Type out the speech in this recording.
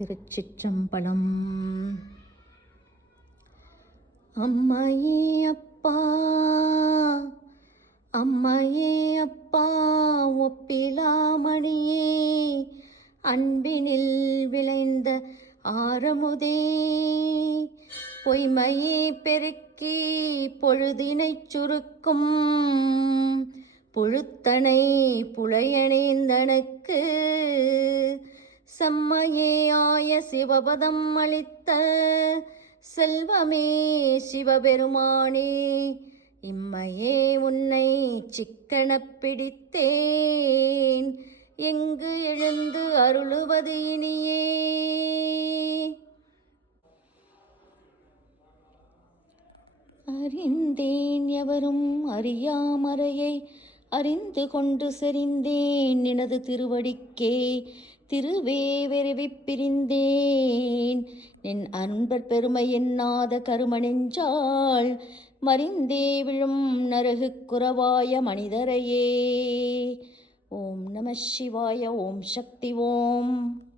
திருச்சிற்றம்பலம். அம்மையே அப்பா, அம்மையே அப்பா, ஒப்பிலாமணியே, அன்பினில் விளைந்த ஆரமுதே, பொய்மையே பெருக்கி பொழுதினைச் சுருக்கும் புழுத்தனை புலையணிந்தனக்கு, செம்மையே ஆய சிவபதம் அளித்த செல்வமே சிவபெருமானே, இம்மையே உன்னை சிக்கனப் பிடித்தேன், எங்கு எழுந்து அருளுவது இனியே. அறிந்தேன் எவரும் அறியாமறையை அறிந்து கொண்டு செறிந்தேன், நினது திருவடிக்கே திருவே வெறுவிப் பிரிந்தேன், நின் அன்பர் பெருமை எண்ணாத கருமணெஞ்சால் மறிந்தே விழும் நரகு குறவாய மனிதரையே. ஓம் நம சிவாய. ஓம் சக்தி. ஓம்.